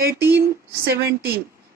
1817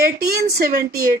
1878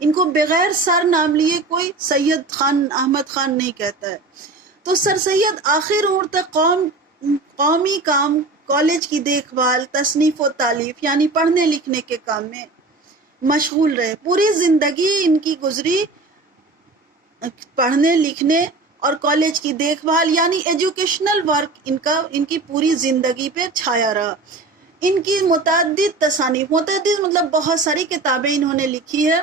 ان کو بغیر سر نام لیے کوئی سید خان احمد خان نہیں کہتا ہے. تو سر سید آخر عمر تک قومی کام، کالج کی دیکھ بھال، تصنیف و تالیف یعنی پڑھنے لکھنے کے کام میں مشغول رہے. پوری زندگی ان کی گزری پڑھنے لکھنے اور کالج کی دیکھ بھال یعنی ایجوکیشنل ورک ان کی پوری زندگی پہ چھایا رہا. ان کی متعدد تصانیف، متعدد مطلب بہت ساری کتابیں انہوں نے لکھی ہے.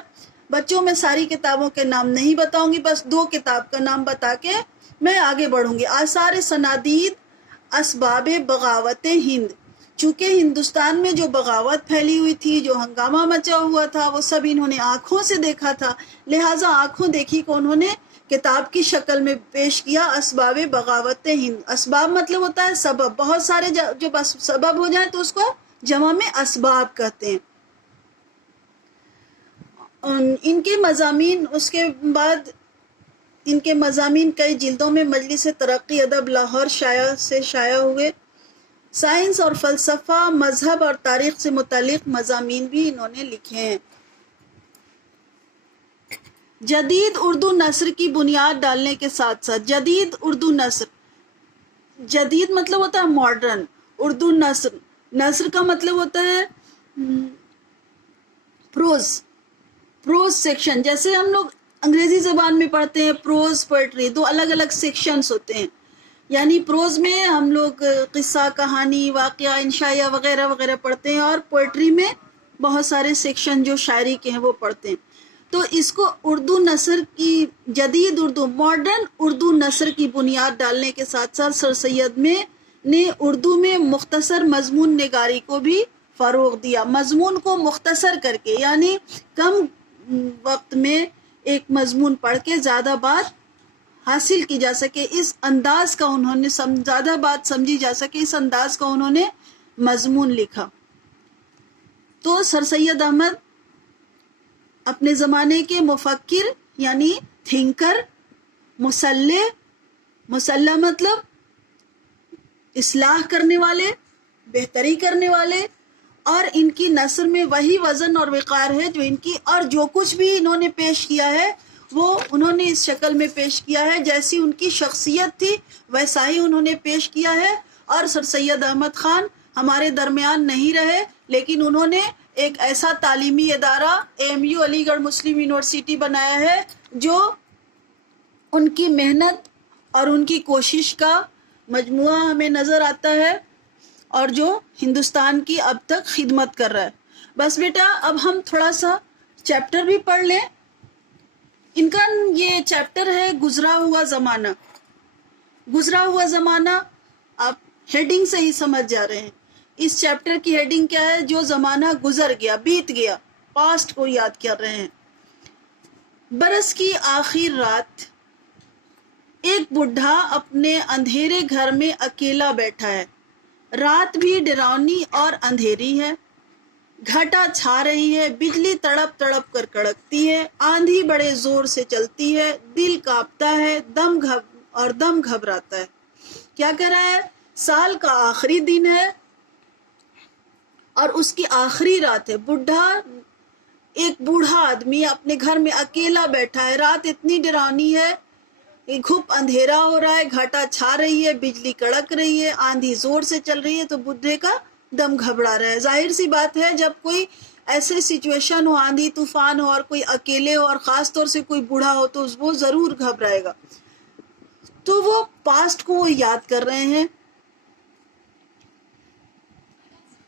بچوں میں ساری کتابوں کے نام نہیں بتاؤں گی، بس 2 کتاب کا نام بتا کے میں آگے بڑھوں گی. آثار سنادید اسباب بغاوت ہند. چونکہ ہندوستان میں جو بغاوت پھیلی ہوئی تھی، جو ہنگامہ مچا ہوا تھا، وہ سب انہوں نے آنکھوں سے دیکھا تھا، لہٰذا آنکھوں دیکھی کو انہوں نے کتاب کی شکل میں پیش کیا، اسباب بغاوت ہند. اسباب مطلب ہوتا ہے سبب، بہت سارے جو بس سبب ہو جائیں تو اس کو جمع میں اسباب کہتے ہیں. ان کے مضامین، اس کے بعد ان کے مضامین کئی جلدوں میں مجلس ترقی ادب لاہور شائع ہوئے. سائنس اور فلسفہ، مذہب اور تاریخ سے متعلق مضامین بھی انہوں نے لکھے ہیں. جدید اردو نثر کی بنیاد ڈالنے کے ساتھ ساتھ جدید اردو نثر، جدید مطلب ہوتا ہے ماڈرن، اردو نثر، نثر کا مطلب ہوتا ہے پروز سیکشن. جیسے ہم لوگ انگریزی زبان میں پڑھتے ہیں پروز پوئٹری، 2 الگ الگ سیکشنز ہوتے ہیں. یعنی پروز میں ہم لوگ قصہ، کہانی، واقعہ، انشائیہ وغیرہ وغیرہ پڑھتے ہیں، اور پوئٹری میں بہت سارے سیکشن جو شاعری کے ہیں وہ پڑھتے ہیں. تو اس کو اردو نثر کی، جدید اردو، ماڈرن اردو نثر کی بنیاد ڈالنے کے ساتھ ساتھ سر سید نے اردو میں مختصر مضمون نگاری کو بھی فروغ دیا. مضمون کو مختصر کر کے، یعنی کم وقت میں ایک مضمون پڑھ کے زیادہ بات حاصل کی جا سکے، اس انداز کا انہوں نے زیادہ بات سمجھی جا سکے، اس انداز کا انہوں نے مضمون لکھا. تو سر سید احمد اپنے زمانے کے مفکر یعنی تھنکر، مسلح مطلب اصلاح کرنے والے، بہتری کرنے والے، اور ان کی نثر میں وہی وزن اور وقار ہے جو ان کی، اور جو کچھ بھی انہوں نے پیش کیا ہے وہ انہوں نے اس شکل میں پیش کیا ہے جیسی ان کی شخصیت تھی ویسا ہی انہوں نے پیش کیا ہے. اور سر سید احمد خان ہمارے درمیان نہیں رہے، لیکن انہوں نے ایک ایسا تعلیمی ادارہ AMU علی گڑھ مسلم یونیورسٹی بنایا ہے جو ان کی محنت اور ان کی کوشش کا مجموعہ ہمیں نظر آتا ہے، اور جو ہندوستان کی اب تک خدمت کر رہا ہے. بس بیٹا اب ہم تھوڑا سا چیپٹر بھی پڑھ لیں. ان کا یہ چیپٹر ہے گزرا ہوا زمانہ. گزرا ہوا زمانہ آپ ہیڈنگ سے ہی سمجھ جا رہے ہیں. اس چیپٹر کی ہیڈنگ کیا ہے؟ جو زمانہ گزر گیا، بیت گیا، پاسٹ کو یاد کر رہے ہیں. برس کی آخر رات ایک بڈھا اپنے اندھیرے گھر میں اکیلا بیٹھا ہے. رات بھی ڈراؤنی اور اندھیری ہے، گھٹا چھا رہی ہے، بجلی تڑپ تڑپ کر کڑکتی ہے، آندھی بڑے زور سے چلتی ہے، دل کانپتا ہے، دم گھبراتا ہے. کیا کہہ رہا ہے؟ سال کا آخری دن ہے اور اس کی آخری رات ہے. ایک بوڑھا آدمی اپنے گھر میں اکیلا بیٹھا ہے. رات اتنی ڈراؤنی ہے، گھپ اندھیرا ہو رہا ہے، گھٹا چھا رہی ہے، بجلی کڑک رہی ہے، آندھی زور سے چل رہی ہے، تو بڈھے کا دم گھبرا رہا ہے. ظاہر سی بات ہے جب کوئی ایسے سچویشن ہو، آندھی طوفان ہو اور کوئی اکیلے ہو اور خاص طور سے کوئی بوڑھا ہو تو وہ ضرور گھبرائے گا. تو وہ پاسٹ کو وہ یاد کر رہے ہیں.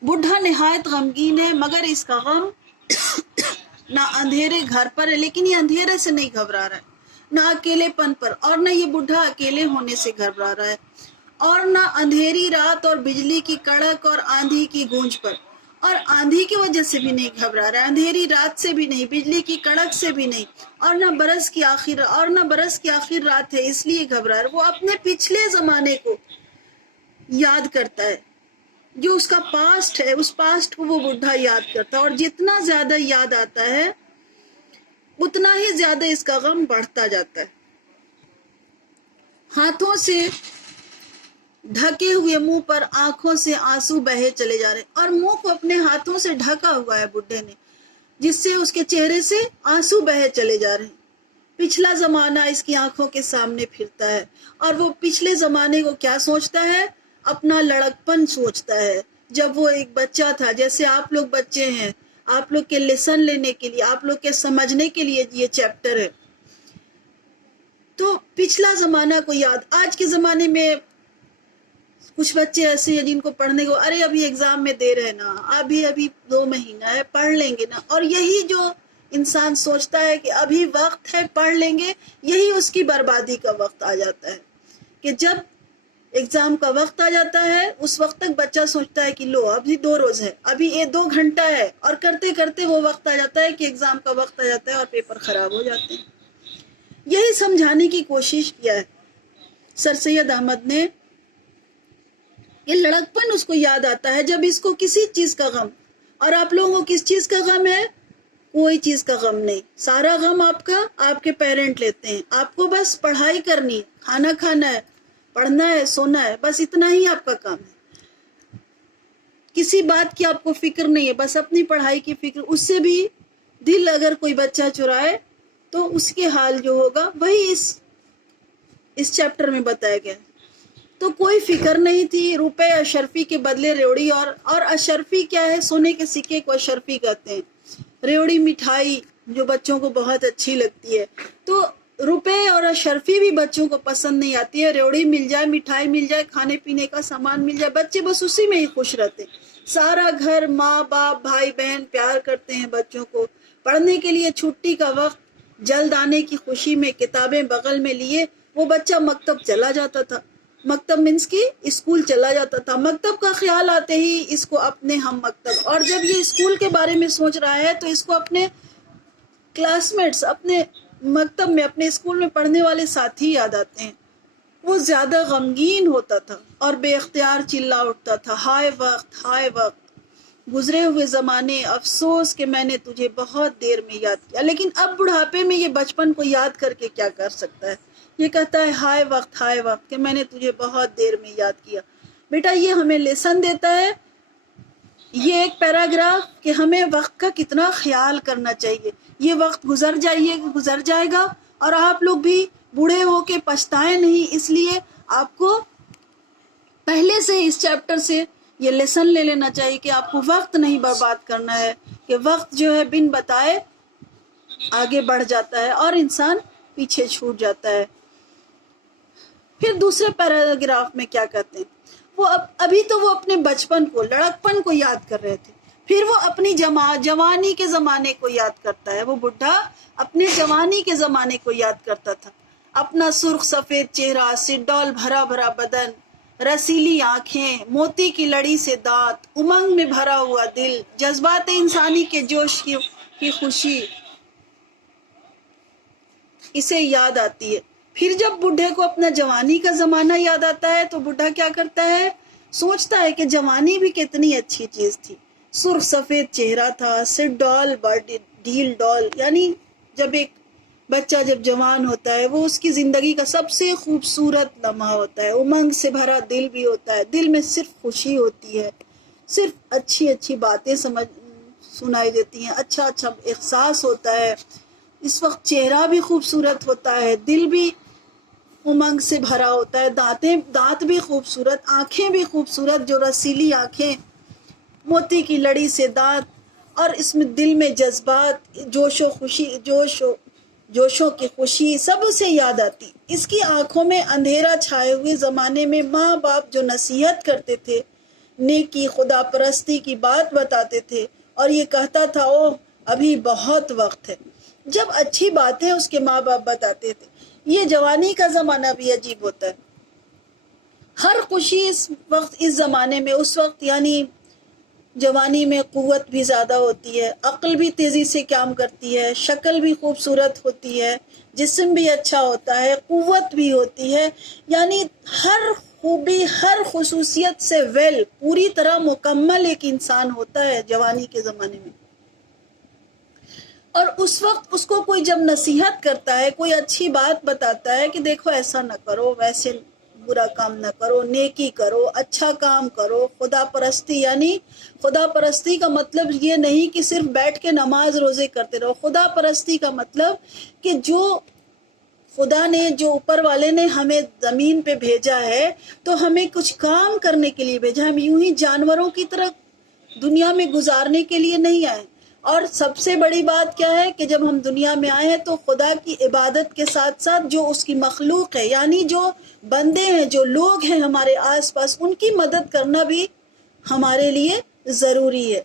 بڈھا نہایت غمگین ہے، مگر اس کا غم نہ اندھیرے گھر پر ہے، لیکن یہ اندھیرے سے نہیں گھبرا رہا ہے، نہ اکیلے پن پر، اور نہ یہ بڈھا اکیلے ہونے سے گھبرا رہا ہے، اور نہ اندھیری رات اور بجلی کی کڑک اور آندھی کی گونج پر، اور آندھی کی وجہ سے بھی نہیں گھبرا رہا ہے، اندھیری رات سے بھی نہیں، بجلی کی کڑک سے بھی نہیں، اور نہ برس کی آخر رات ہے اس لیے گھبرا رہا ہے. وہ اپنے پچھلے زمانے کو یاد کرتا ہے، جو اس کا پاسٹ ہے، اس پاسٹ کو وہ بڈھا یاد کرتا ہے، اور جتنا زیادہ یاد آتا ہے اتنا ہی زیادہ اس کا غم بڑھتا جاتا ہے. ہاتھوں سے ڈھکے ہوئے منہ پر آنکھوں سے آنسو بہے چلے جا رہے ہیں، اور منہ کو اپنے ہاتھوں سے ڈھکا ہوا ہے بڈھے نے. جس سے اس کے چہرے سے آنسو بہے چلے جا رہے ہیں. پچھلا زمانہ اس کی آنکھوں کے سامنے پھرتا ہے اور وہ پچھلے زمانے کو کیا سوچتا ہے؟ اپنا لڑکپن سوچتا ہے. جب وہ ایک بچہ تھا، جیسے آپ لوگ بچے ہیں، آپ لوگ کے لیسن لینے کے لیے، آپ لوگ کے سمجھنے کے لیے یہ چیپٹر ہے. تو پچھلا زمانہ کو یاد. آج کے زمانے میں کچھ بچے ایسے ہیں جن کو پڑھنے کو ارے ابھی ایگزام میں دے رہے نا، ابھی 2 مہینہ ہے، پڑھ لیں گے نا. اور یہی جو انسان سوچتا ہے کہ ابھی وقت ہے پڑھ لیں گے، یہی اس کی بربادی کا وقت آ جاتا ہے. کہ جب ایگزام کا وقت آ جاتا ہے اس وقت تک بچہ سوچتا ہے کہ لو ابھی 2 روز ہے، ابھی یہ 2 گھنٹہ ہے، اور کرتے کرتے وہ وقت آ جاتا ہے کہ ایگزام کا وقت آ جاتا ہے اور پیپر خراب ہو جاتے ہیں. یہی سمجھانے کی کوشش کیا ہے سر سید احمد نے. یہ لڑکپن اس کو یاد آتا ہے جب اس کو کسی چیز کا غم. اور آپ لوگوں کو کس چیز کا غم ہے؟ کوئی چیز کا غم نہیں. سارا غم آپ کا آپ کے پیرنٹ لیتے ہیں. آپ کو بس پڑھائی کرنی ہے، کھانا کھانا ہے، پڑھنا ہے، سونا ہے، بس اتنا ہی آپ کا کام ہے. کسی بات کی آپ کو فکر نہیں ہے، بس اپنی پڑھائی کی فکر. اس سے بھی دل اگر کوئی بچہ چرائے تو اس کے حال جو ہوگا وہی اس چیپٹر میں بتایا گیا ہے. تو کوئی فکر نہیں تھی. روپے اشرفی کے بدلے ریوڑی، اور اشرفی کیا ہے؟ سونے کے سکے کو اشرفی کہتے ہیں. ریوڑی مٹھائی جو بچوں کو بہت اچھی لگتی ہے. تو روپے اور اشرفی بھی بچوں کو پسند نہیں آتی ہے. ریوڑی مل جائے، مٹھائی مل جائے، کھانے پینے کا سامان مل جائے، بچے بس اسی میں ہی خوش رہتے ہیں. سارا گھر، ماں باپ، بھائی بہن پیار کرتے ہیں بچوں کو. پڑھنے کے لیے چھٹی کا وقت جلد آنے کی خوشی میں کتابیں بغل میں لیے وہ بچہ مکتب چلا جاتا تھا. مکتب مینس کی اسکول چلا جاتا تھا. مکتب کا خیال آتے ہی اس کو اپنے ہم مکتب، اور جب یہ اسکول کے بارے میں سوچ رہا ہے تو اس کو اپنے کلاس میٹس، اپنے مکتب میں، اپنے اسکول میں پڑھنے والے ساتھی یاد آتے ہیں. وہ زیادہ غمگین ہوتا تھا اور بے اختیار چلا اٹھتا تھا، ہائے وقت، ہائے وقت، گزرے ہوئے زمانے، افسوس کہ میں نے تجھے بہت دیر میں یاد کیا. لیکن اب بڑھاپے میں یہ بچپن کو یاد کر کے کیا کر سکتا ہے؟ یہ کہتا ہے ہائے وقت کہ میں نے تجھے بہت دیر میں یاد کیا. بیٹا یہ ہمیں لیسن دیتا ہے، یہ ایک پیراگراف، کہ ہمیں وقت کا کتنا خیال کرنا چاہیے. یہ وقت گزر جائے گا، اور آپ لوگ بھی بوڑھے ہو کے پچھتائیں نہیں. اس لیے آپ کو پہلے سے اس چیپٹر سے یہ لیسن لے لینا چاہیے کہ آپ کو وقت نہیں برباد کرنا ہے. کہ وقت جو ہے بن بتائے آگے بڑھ جاتا ہے اور انسان پیچھے چھوٹ جاتا ہے. پھر دوسرے پیراگراف میں کیا کہتے ہیں؟ وہ ابھی تو وہ اپنے بچپن کو، لڑکپن کو یاد کر رہے تھے. پھر وہ اپنی جوانی کے زمانے کو یاد کرتا ہے. وہ بڈھا اپنے جوانی کے زمانے کو یاد کرتا تھا. اپنا سرخ سفید چہرہ، سڈول بھرا بھرا بدن، رسیلی آنکھیں، موتی کی لڑی سے دانت، امنگ میں بھرا ہوا دل، جذبات انسانی کے جوش کی خوشی اسے یاد آتی ہے. پھر جب بڈھے کو اپنا جوانی کا زمانہ یاد آتا ہے تو بڈھا کیا کرتا ہے؟ سوچتا ہے کہ جوانی بھی کتنی اچھی چیز تھی. سرخ سفید چہرہ تھا، سڈول ڈھیل ڈول. یعنی جب ایک بچہ جب جوان ہوتا ہے وہ اس کی زندگی کا سب سے خوبصورت لمحہ ہوتا ہے. امنگ سے بھرا دل بھی ہوتا ہے. دل میں صرف خوشی ہوتی ہے، صرف اچھی اچھی باتیں سنائی دیتی ہیں، اچھا اچھا احساس ہوتا ہے. اس وقت چہرہ بھی خوبصورت ہوتا ہے، دل بھی امنگ سے بھرا ہوتا ہے، دانت بھی خوبصورت، آنکھیں بھی خوبصورت، جو رسیلی آنکھیں، موتی کی لڑی سے دانت، اور اس میں دل میں جذبات، جوشوں کی خوشی سب اسے یاد آتی. اس کی آنکھوں میں اندھیرا چھائے ہوئے زمانے میں ماں باپ جو نصیحت کرتے تھے، نیکی، خدا پرستی کی بات بتاتے تھے، اور یہ کہتا تھا اوہ ابھی بہت وقت ہے. جب اچھی باتیں اس کے ماں باپ بتاتے تھے. یہ جوانی کا زمانہ بھی عجیب ہوتا ہے. ہر خوشی اس زمانے میں، اس وقت یعنی جوانی میں قوت بھی زیادہ ہوتی ہے، عقل بھی تیزی سے کام کرتی ہے، شکل بھی خوبصورت ہوتی ہے، جسم بھی اچھا ہوتا ہے، قوت بھی ہوتی ہے. یعنی ہر خوبی، ہر خصوصیت سے پوری طرح مکمل ایک انسان ہوتا ہے جوانی کے زمانے میں. اور اس وقت اس کو کوئی جب نصیحت کرتا ہے، کوئی اچھی بات بتاتا ہے کہ دیکھو ایسا نہ کرو، ویسے برا کام نہ کرو، نیکی کرو، اچھا کام کرو، خدا پرستی، یعنی خدا پرستی کا مطلب یہ نہیں کہ صرف بیٹھ کے نماز روزے کرتے رہو. خدا پرستی کا مطلب کہ جو خدا نے، جو اوپر والے نے ہمیں زمین پہ بھیجا ہے تو ہمیں کچھ کام کرنے کے لیے بھیجا. ہم یوں ہی جانوروں کی طرح دنیا میں گزارنے کے لیے نہیں آئے. اور سب سے بڑی بات کیا ہے کہ جب ہم دنیا میں آئے ہیں تو خدا کی عبادت کے ساتھ ساتھ جو اس کی مخلوق ہے، یعنی جو بندے ہیں، جو لوگ ہیں ہمارے آس پاس، ان کی مدد کرنا بھی ہمارے لیے ضروری ہے.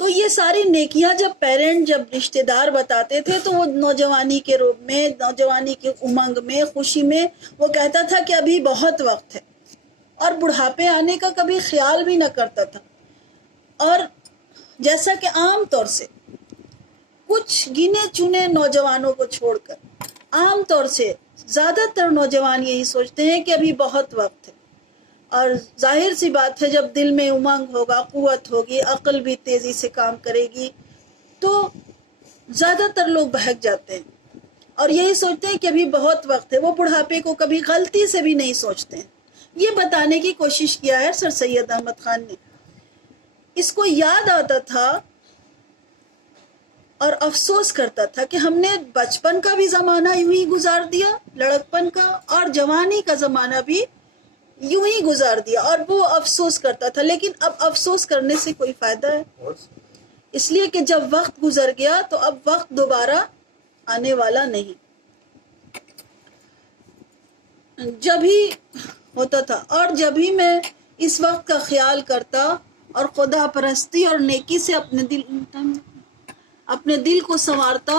تو یہ ساری نیکیاں جب پیرنٹ، جب رشتہ دار بتاتے تھے تو وہ نوجوانی کے روپ میں، نوجوانی کے امنگ میں، خوشی میں وہ کہتا تھا کہ ابھی بہت وقت ہے، اور بڑھاپے آنے کا کبھی خیال بھی نہ کرتا تھا. اور جیسا کہ عام طور سے کچھ گنے چنے نوجوانوں کو چھوڑ کر عام طور سے زیادہ تر نوجوان یہی سوچتے ہیں کہ ابھی بہت وقت ہے. اور ظاہر سی بات ہے، جب دل میں امنگ ہوگا، قوت ہوگی، عقل بھی تیزی سے کام کرے گی، تو زیادہ تر لوگ بہک جاتے ہیں اور یہی سوچتے ہیں کہ ابھی بہت وقت ہے. وہ بڑھاپے کو کبھی غلطی سے بھی نہیں سوچتے ہیں. یہ بتانے کی کوشش کیا ہے سر سید احمد خان نے. اس کو یاد آتا تھا اور افسوس کرتا تھا کہ ہم نے بچپن کا بھی زمانہ یوں ہی گزار دیا، لڑکپن کا اور جوانی کا زمانہ بھی یوں ہی گزار دیا، اور وہ افسوس کرتا تھا. لیکن اب افسوس کرنے سے کوئی فائدہ ہے؟ اس لیے کہ جب وقت گزر گیا تو اب وقت دوبارہ آنے والا نہیں. جب ہی ہوتا تھا، اور جب ہی میں اس وقت کا خیال کرتا اور خدا پرستی اور نیکی سے اپنے دل کو سنوارتا.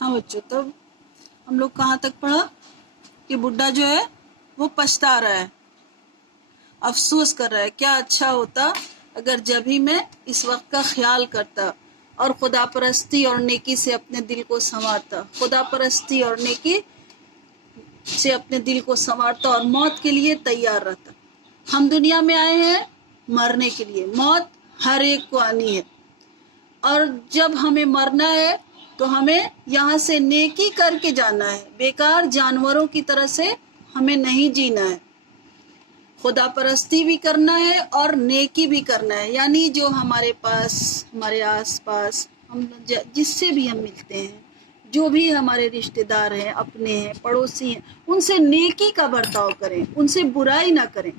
ہاں بچوں، تب ہم لوگ کہاں تک پڑھا کہ بڈھا جو ہے وہ پچھتا رہا ہے، افسوس کر رہا ہے. کیا اچھا ہوتا اگر جب ہی میں اس وقت کا خیال کرتا اور خدا پرستی اور نیکی سے اپنے دل کو سنوارتا، خدا پرستی اور نیکی سے اپنے دل کو سنوارتا اور موت کے لیے تیار رہتا. ہم دنیا میں آئے ہیں مرنے کے لیے. موت ہر ایک کو آنی ہے، اور جب ہمیں مرنا ہے تو ہمیں یہاں سے نیکی کر کے جانا ہے. بیکار جانوروں کی طرح سے ہمیں نہیں جینا ہے. خدا پرستی بھی کرنا ہے اور نیکی بھی کرنا ہے. یعنی جو ہمارے پاس، ہمارے آس پاس، ہم جس سے بھی ہم ملتے ہیں، جو بھی ہمارے رشتہ دار ہیں، اپنے ہیں، پڑوسی ہیں، ان سے نیکی کا برتاؤ کریں، ان سے برائی نہ کریں.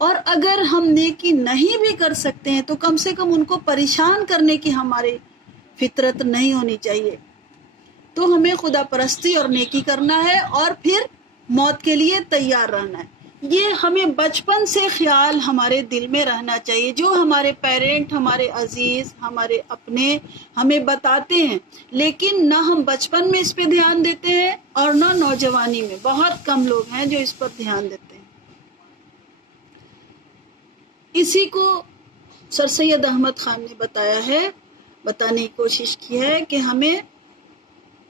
اور اگر ہم نیکی نہیں بھی کر سکتے ہیں تو کم سے کم ان کو پریشان کرنے کی ہماری فطرت نہیں ہونی چاہیے. تو ہمیں خدا پرستی اور نیکی کرنا ہے اور پھر موت کے لیے تیار رہنا ہے. یہ ہمیں بچپن سے خیال ہمارے دل میں رہنا چاہیے، جو ہمارے پیرنٹ، ہمارے عزیز، ہمارے اپنے ہمیں بتاتے ہیں. لیکن نہ ہم بچپن میں اس پہ دھیان دیتے ہیں اور نہ نوجوانی میں. بہت کم لوگ ہیں جو اس پر دھیان دیتے ہیں. اسی کو سر سید احمد خان نے بتایا ہے، بتانے کی کوشش کی ہے کہ ہمیں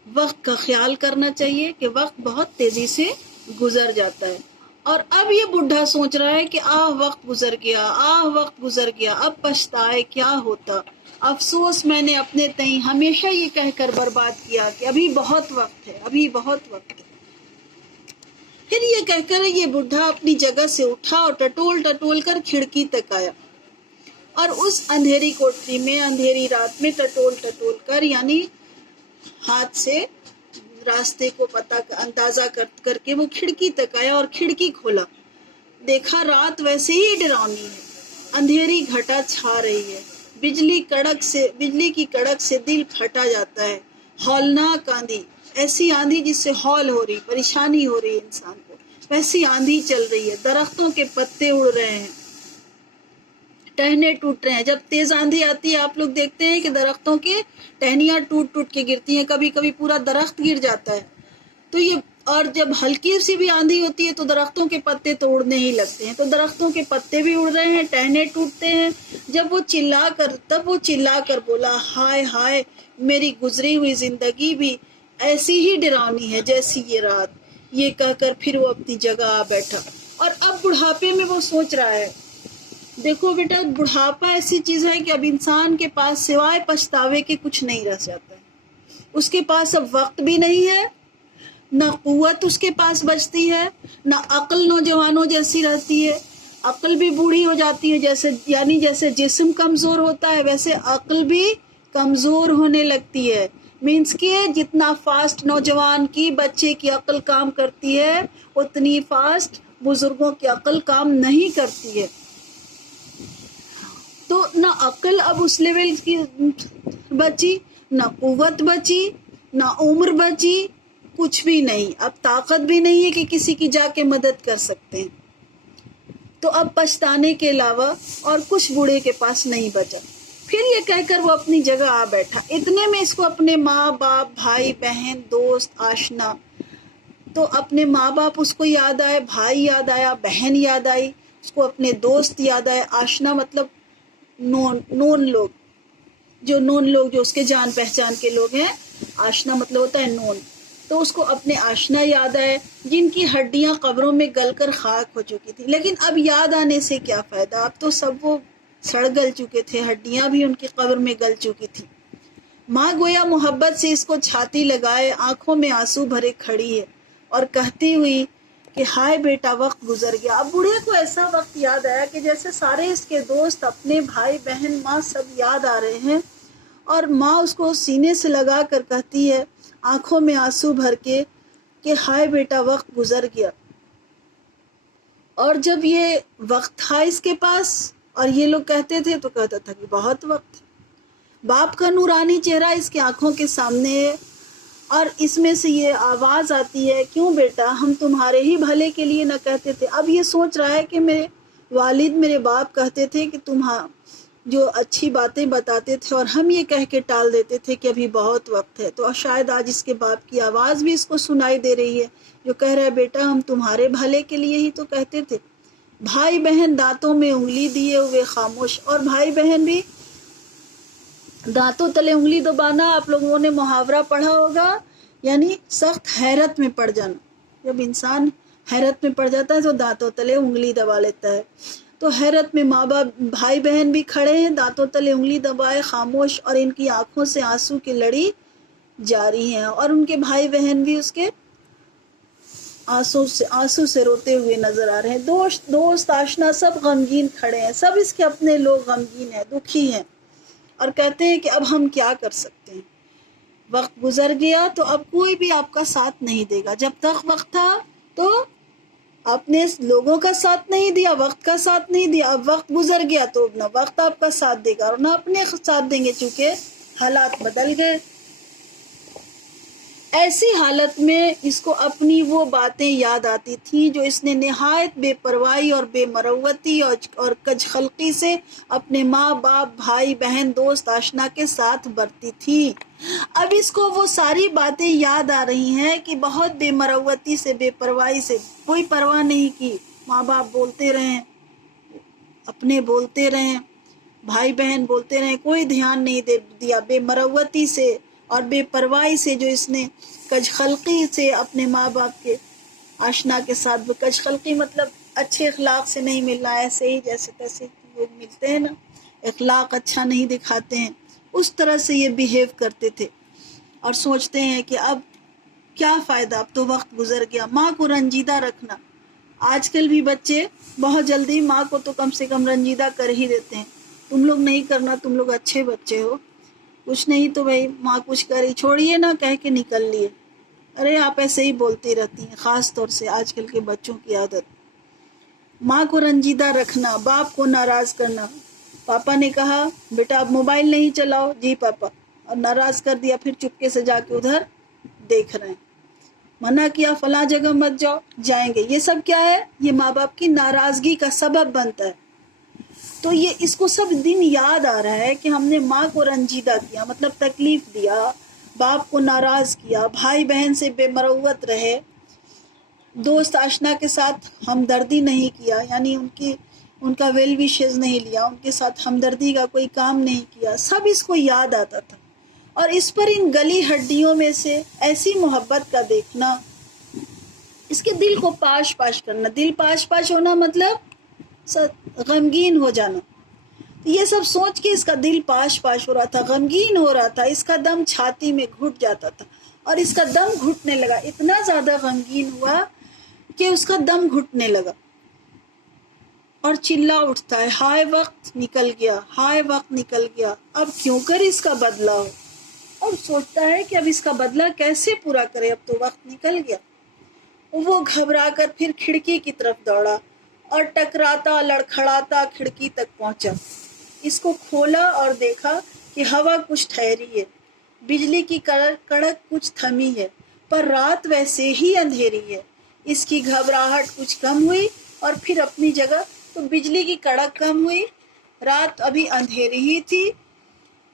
وقت کا خیال کرنا چاہیے کہ وقت بہت تیزی سے گزر جاتا ہے. اور اب یہ بڈھا سوچ رہا ہے کہ وقت گزر گیا، وقت گزر گیا، اب پچھتائے کیا ہوتا. افسوس میں نے اپنے تئیں ہمیشہ یہ کہہ کر برباد کیا کہ ابھی بہت وقت ہے، ابھی بہت وقت ہے. پھر یہ کہہ کر یہ بڈھا اپنی جگہ سے اٹھا اور ٹٹول ٹٹول کر کھڑکی تک آیا، اور اس اندھیری کوٹری میں، اندھیری رات میں ٹٹول ٹٹول کر، یعنی ہاتھ سے راستے کو اندازہ کر کے وہ کھڑکی تک آیا اور کھڑکی کھولا. دیکھا رات ویسے ہی ڈراؤنی ہے، اندھیری گھٹا چھا رہی ہے، بجلی کی کڑک سے دل پھٹا جاتا ہے. ہولناک آندھی، ایسی آندھی جس سے ہول ہو رہی، پریشانی ہو رہی ہے انسان کو، ویسی آندھی چل رہی ہے. درختوں کے پتے اڑ رہے ہیں، ٹہنے ٹوٹ رہے ہیں. جب تیز آندھی آتی ہے آپ لوگ دیکھتے ہیں کہ درختوں کی ٹہنیاں ٹوٹ ٹوٹ کے گرتی ہیں، کبھی کبھی پورا درخت گر جاتا ہے. تو یہ، اور جب ہلکی سی بھی آندھی ہوتی ہے تو درختوں کے پتے تو اڑنے ہی لگتے ہیں. تو درختوں کے پتے بھی اڑ رہے ہیں، ٹہنے ٹوٹتے ہیں. تب وہ چلا کر بولا، ہائے ہائے، میری گزری ہوئی زندگی بھی ایسی ہی ڈراؤنی ہے جیسی یہ رات. یہ کہہ کر پھر وہ اپنی جگہ آ بیٹھا. اور اب بڑھاپے میں وہ سوچ رہا ہے، دیکھو بیٹا، بڑھاپا ایسی چیز ہے کہ اب انسان کے پاس سوائے پچھتاوے کے کچھ نہیں رہ جاتا ہے. اس کے پاس اب وقت بھی نہیں ہے، نہ قوت اس کے پاس بچتی ہے، نہ عقل نوجوانوں جیسی رہتی ہے، عقل بھی بوڑھی ہو جاتی ہے، جیسے جسم کمزور ہوتا ہے ویسے عقل بھی کمزور ہونے لگتی ہے۔ مینس کہ جتنا فاسٹ نوجوان کی بچے کی عقل کام کرتی ہے اتنی فاسٹ بزرگوں کی عقل کام نہیں کرتی ہے۔ تو نہ عقل اب اس لیول کی بچی، نہ قوت بچی، نہ عمر بچی، کچھ بھی نہیں، اب طاقت بھی نہیں ہے کہ کسی کی جا کے مدد کر سکتے ہیں۔ تو اب پچھتانے کے علاوہ اور کچھ بوڑھے کے پاس نہیں بچا۔ پھر یہ کہہ کر وہ اپنی جگہ آ بیٹھا، اتنے میں اس کو اپنے ماں باپ، بھائی بہن، دوست، آشنا، تو اپنے ماں باپ اس کو یاد آئے، بھائی یاد آیا، بہن یاد آئی، اس کو اپنے دوست یاد آئے، آشنا مطلب نون لوگ، جو اس کے جان پہچان کے لوگ ہیں، آشنا مطلب ہوتا ہے نون۔ تو اس کو اپنے آشنا یاد آئے جن کی ہڈیاں قبروں میں گل کر خاک ہو چکی تھی، لیکن اب یاد آنے سے کیا فائدہ، اب تو سب وہ سڑ گل چکے تھے، ہڈیاں بھی ان کی قبر میں گل چکی تھی۔ ماں گویا محبت سے اس کو چھاتی لگائے آنکھوں میں آنسو بھرے کھڑی ہے اور کہتی ہوئی کہ ہائے بیٹا وقت گزر گیا۔ اب بوڑھے کو ایسا وقت یاد آیا کہ جیسے سارے اس کے دوست، اپنے بھائی بہن، ماں سب یاد آ رہے ہیں، اور ماں اس کو سینے سے لگا کر کہتی ہے آنکھوں میں آنسو بھر کے کہ ہائے بیٹا وقت گزر گیا۔ اور جب یہ وقت تھا اس کے پاس اور یہ لوگ کہتے تھے تو کہتا تھا کہ بہت وقت ہے۔ باپ کا نورانی چہرہ اس کی آنکھوں کے سامنے ہے اور اس میں سے یہ آواز آتی ہے کیوں بیٹا ہم تمہارے ہی بھلے کے لیے نہ کہتے تھے۔ اب یہ سوچ رہا ہے کہ میرے والد، میرے باپ کہتے تھے کہ جو اچھی باتیں بتاتے تھے اور ہم یہ کہہ کے ٹال دیتے تھے کہ ابھی بہت وقت ہے، تو شاید آج اس کے باپ کی آواز بھی اس کو سنائی دے رہی ہے جو کہہ رہا ہے بیٹا ہم تمہارے بھلے کے لیے ہی تو کہتے تھے۔ بھائی بہن دانتوں میں انگلی دیے ہوئے خاموش، اور بھائی بہن بھی دانتوں تلے انگلی دبانا، آپ لوگوں نے محاورہ پڑھا ہوگا، یعنی سخت حیرت میں پڑ جانا۔ جب انسان حیرت میں پڑ جاتا ہے تو دانتوں تلے انگلی دبا لیتا ہے۔ تو حیرت میں ماں باپ، بھائی بہن بھی کھڑے ہیں دانتوں تلے انگلی دبائے خاموش، اور ان کی آنکھوں سے آنسو کی لڑی جاری ہیں، اور ان کے بھائی بہن بھی اس کے آنسو سے روتے ہوئے نظر آ رہے ہیں۔ دوست آشنا سب غمگین کھڑے ہیں، سب اس کے اپنے لوگ غمگین ہیں، دکھی ہیں، اور کہتے ہیں کہ اب ہم کیا کر سکتے ہیں، وقت گزر گیا تو اب کوئی بھی آپ کا ساتھ نہیں دے گا۔ جب تک وقت تھا تو آپ نے لوگوں کا ساتھ نہیں دیا، وقت کا ساتھ نہیں دیا، اب وقت گزر گیا تو نہ وقت آپ کا ساتھ دے گا اور نہ اپنے ساتھ دیں گے، چونکہ حالات بدل گئے۔ ایسی حالت میں اس کو اپنی وہ باتیں یاد آتی تھیں جو اس نے نہایت بے پرواہی اور بے مروتی اور کج خلقی سے اپنے ماں باپ، بھائی بہن، دوست آشنا کے ساتھ برتی تھی۔ اب اس کو وہ ساری باتیں یاد آ رہی ہیں کہ بہت بے مروتی سے، بے پرواہی سے، کوئی پرواہ نہیں کی، ماں باپ بولتے رہیں، اپنے بولتے رہیں، بھائی بہن بولتے رہیں، کوئی دھیان نہیں دیا، بے مروتی سے اور بے پرواہی سے جو اس نے کج خلقی سے اپنے ماں باپ کے آشنا کے ساتھ، کج خلقی مطلب اچھے اخلاق سے نہیں ملنا، ایسے ہی جیسے تیسے لوگ ملتے ہیں نا، اخلاق اچھا نہیں دکھاتے ہیں، اس طرح سے یہ بیہیو کرتے تھے اور سوچتے ہیں کہ اب کیا فائدہ، اب تو وقت گزر گیا۔ ماں کو رنجیدہ رکھنا، آج کل بھی بچے بہت جلدی ماں کو تو کم سے کم رنجیدہ کر ہی دیتے ہیں، تم لوگ نہیں کرنا، تم لوگ اچھے بچے ہو، کچھ نہیں تو بھائی ماں کچھ کری، چھوڑیے نا کہہ کے نکل لیے، ارے آپ ایسے ہی بولتی رہتی ہیں، خاص طور سے آج کل کے بچوں کی عادت۔ ماں کو رنجیدہ رکھنا، باپ کو ناراض کرنا، پاپا نے کہا بیٹا اب موبائل نہیں چلاؤ، جی پاپا، اور ناراض کر دیا، پھر چپکے سے جا کے ادھر دیکھ رہے ہیں، منع کیا فلاں جگہ مت جاؤ، جائیں گے، یہ سب کیا ہے، یہ ماں باپ کی ناراضگی کا سبب بنتا ہے۔ تو یہ اس کو سب دن یاد آ رہا ہے کہ ہم نے ماں کو رنجیدہ کیا، مطلب تکلیف دیا، باپ کو ناراض کیا، بھائی بہن سے بے مروت رہے، دوست آشنا کے ساتھ ہمدردی نہیں کیا، یعنی ان کا ویل وشز نہیں لیا، ان کے ساتھ ہمدردی کا کوئی کام نہیں کیا، سب اس کو یاد آتا تھا۔ اور اس پر ان گلی ہڈیوں میں سے ایسی محبت کا دیکھنا، اس کے دل کو پاش پاش کرنا، دل پاش پاش ہونا مطلب غمگین ہو جانا، یہ سب سوچ کے اس کا دل پاش پاش ہو رہا تھا، غمگین ہو رہا تھا، اس کا دم چھاتی میں گھٹ جاتا تھا اور اس کا دم گھٹنے لگا، اتنا زیادہ غمگین ہوا کہ اس کا دم گھٹنے لگا اور چلا اٹھتا ہے، ہائے وقت نکل گیا، ہائے وقت نکل گیا، اب کیوں کر اس کا بدلہ ہو، اور سوچتا ہے کہ اب اس کا بدلہ کیسے پورا کرے، اب تو وقت نکل گیا۔ وہ گھبرا کر پھر کھڑکی کی طرف دوڑا اور ٹکراتا لڑکھڑاتا کھڑکی تک پہنچا، اس کو کھولا اور دیکھا کہ ہوا کچھ ٹھہری ہے، بجلی کی کڑک کچھ تھمی ہے، پر رات ویسے ہی اندھیری ہے۔ اس کی گھبراہٹ کچھ کم ہوئی اور پھر اپنی جگہ، تو بجلی کی کڑک کم ہوئی، رات ابھی اندھیری ہی تھی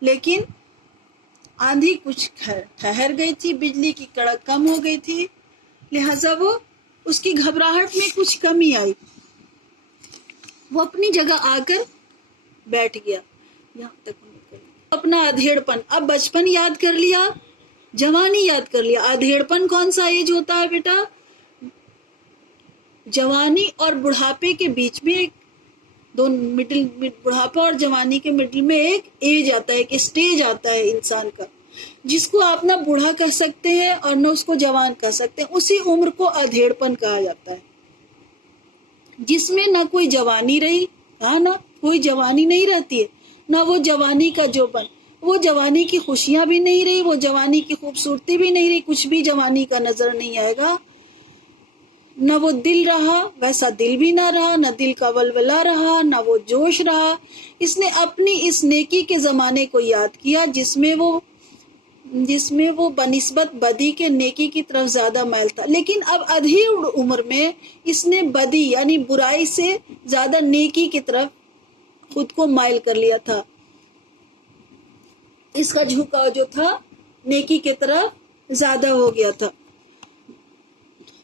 لیکن آندھی کچھ ٹھہر گئی تھی، بجلی کی کڑک کم ہو گئی تھی، لہذا اس کی گھبراہٹ میں کچھ کمی آئی، وہ اپنی جگہ آ کر بیٹھ گیا۔ یہاں تک اپنا ادھیڑ پن، اب بچپن یاد کر لیا، جوانی یاد کر لیا۔ ادھیڑ پن کون سا ایج ہوتا ہے بیٹا؟ جوانی اور بڑھاپے کے بیچ میں بڑھاپا اور جوانی کے مڈل میں ایک ایج آتا ہے، ایک اسٹیج آتا ہے انسان کا، جس کو آپ نہ بوڑھا کہہ سکتے ہیں اور نہ اس کو جوان کہہ سکتے ہیں، اسی عمر کو ادھیڑ پن کہا جاتا ہے، جس میں نہ کوئی جوانی رہی، نہ کوئی جوانی نہیں رہتی ہے، نہ وہ جوانی کا جوبن، وہ جوانی کی خوشیاں بھی نہیں رہی، وہ جوانی کی خوبصورتی بھی نہیں رہی، کچھ بھی جوانی کا نظر نہیں آئے گا، نہ وہ دل رہا، ویسا دل بھی نہ رہا، نہ دل کا ولولہ رہا، نہ وہ جوش رہا۔ اس نے اپنی اس نیکی کے زمانے کو یاد کیا جس میں وہ بنسبت بدی کے نیکی کی طرف زیادہ مائل تھا، لیکن اب ادھیڑ عمر میں اس نے بدی یعنی برائی سے زیادہ نیکی کی طرف خود کو مائل کر لیا تھا، اس کا جھکاؤ جو تھا نیکی کی طرف زیادہ ہو گیا تھا۔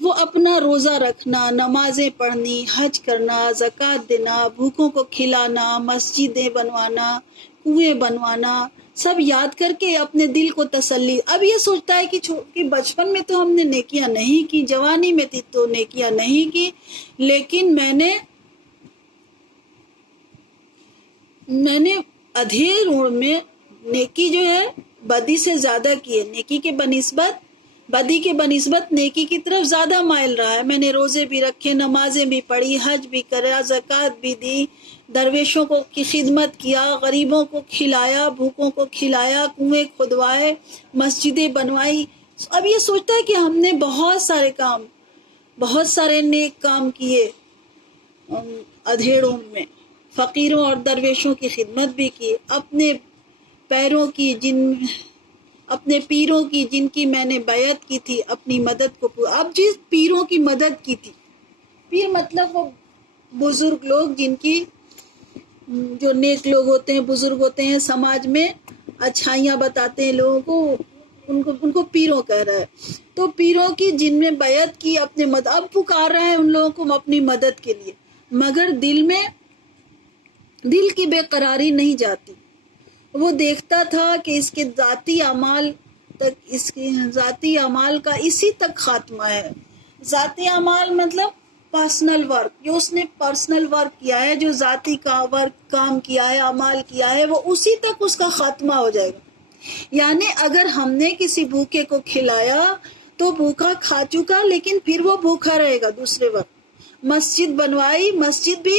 وہ اپنا روزہ رکھنا، نمازیں پڑھنی، حج کرنا، زکوٰۃ دینا، بھوکوں کو کھلانا، مسجدیں بنوانا، کنویں بنوانا، سب یاد کر کے اپنے دل کو تسلی۔ اب یہ سوچتا ہے کہ بچپن میں تو ہم نے نیکیاں نہیں کی، جوانی میں تو نیکیاں نہیں کی، لیکن میں نے ادھیڑ عمر میں نیکی جو ہے بدی سے زیادہ کی ہے، نیکی کے بنسبت بدی کے بنسبت نیکی کی طرف زیادہ مائل رہا ہے۔ میں نے روزے بھی رکھے، نمازیں بھی پڑھی، حج بھی کرا، زکوٰۃ بھی دی، درویشوں کی خدمت کیا، غریبوں کو کھلایا، بھوکوں کو کھلایا، کنویں کھدوائے، مسجدیں بنوائی۔ اب یہ سوچتا ہے کہ ہم نے بہت سارے نیک کام کیے ادھیڑ عمر میں، فقیروں اور درویشوں کی خدمت بھی کی، اپنے پیروں کی جن کی میں نے بیعت کی تھی، اپنی مدد کو اب جس پیروں کی مدد کی تھی، پیر مطلب وہ بزرگ لوگ جو نیک لوگ ہوتے ہیں، بزرگ ہوتے ہیں، سماج میں اچھائیاں بتاتے ہیں لوگوں کو، ان کو پیروں کہہ رہا ہے۔ تو پیروں کی جن میں بیعت کی، اپنے اب پکار رہا ہے ان لوگوں کو اپنی مدد کے لیے، مگر دل کی بے قراری نہیں جاتی۔ وہ دیکھتا تھا کہ اس کے ذاتی اعمال کا اسی تک خاتمہ ہے۔ ذاتی اعمال مطلب پرسنل ورک، جو اس نے پرسنل ورک کیا ہے، جو ذاتی کام کیا ہے، اعمال کیا ہے، وہ اسی تک اس کا خاتمہ ہو جائے گا۔ یعنی اگر ہم نے کسی بھوکے کو کھلایا تو بھوکا کھا چکا، لیکن پھر وہ بھوکا رہے گا دوسرے وقت۔ مسجد بنوائی، مسجد بھی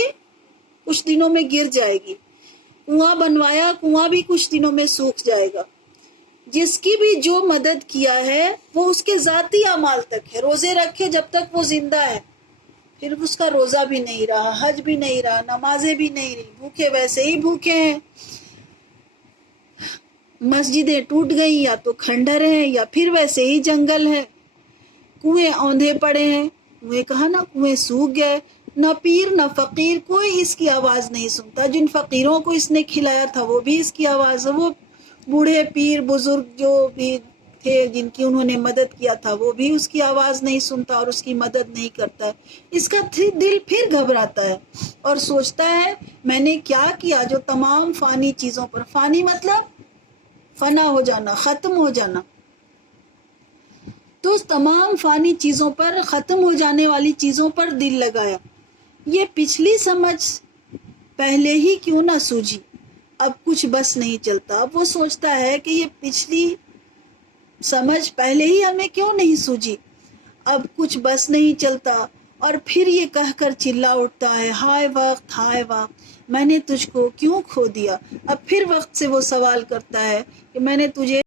کچھ دنوں میں گر جائے گی۔ کنواں بنوایا، کنواں بھی کچھ دنوں میں سوکھ جائے گا۔ جس کی بھی جو مدد کیا ہے وہ اس کے ذاتی اعمال تک ہے۔ روزے رکھے جب تک وہ زندہ ہے، پھر اس کا روزہ بھی نہیں رہا، حج بھی نہیں رہا، نمازیں بھی نہیں رہی، بھوکے ویسے ہی بھوکے ہیں۔ مسجدیں ٹوٹ گئی، یا تو کھنڈر ہیں یا پھر ویسے ہی جنگل ہے۔ کنویں اوندھے پڑے ہیں، کنویں سوکھ گئے، نہ پیر نہ فقیر کوئی اس کی آواز نہیں سنتا۔ جن فقیروں کو اس نے کھلایا تھا وہ بھی اس کی آواز، وہ بوڑھے پیر بزرگ جو بھی تھے جن کی انہوں نے مدد کیا تھا وہ بھی اس کی آواز نہیں سنتا اور اس کی مدد نہیں کرتا ہے۔ اس کا دل پھر گھبراتا ہے اور سوچتا ہے میں نے کیا کیا جو تمام فانی چیزوں پر، فانی مطلب فنا ہو جانا، ختم ہو جانا، تو تمام فانی چیزوں پر، ختم ہو جانے والی چیزوں پر دل لگایا۔ یہ پچھلی سمجھ پہلے ہی کیوں نہ سوجھی، اب کچھ بس نہیں چلتا. اب وہ سوچتا ہے کہ یہ پچھلی سمجھ پہلے ہی ہمیں کیوں نہیں سوجھی. اب کچھ بس نہیں چلتا. اور پھر یہ کہہ کر چلا اٹھتا ہے، ہائے وقت میں نے تجھ کو کیوں کھو دیا. اب پھر وقت سے وہ سوال کرتا ہے کہ میں نے تجھے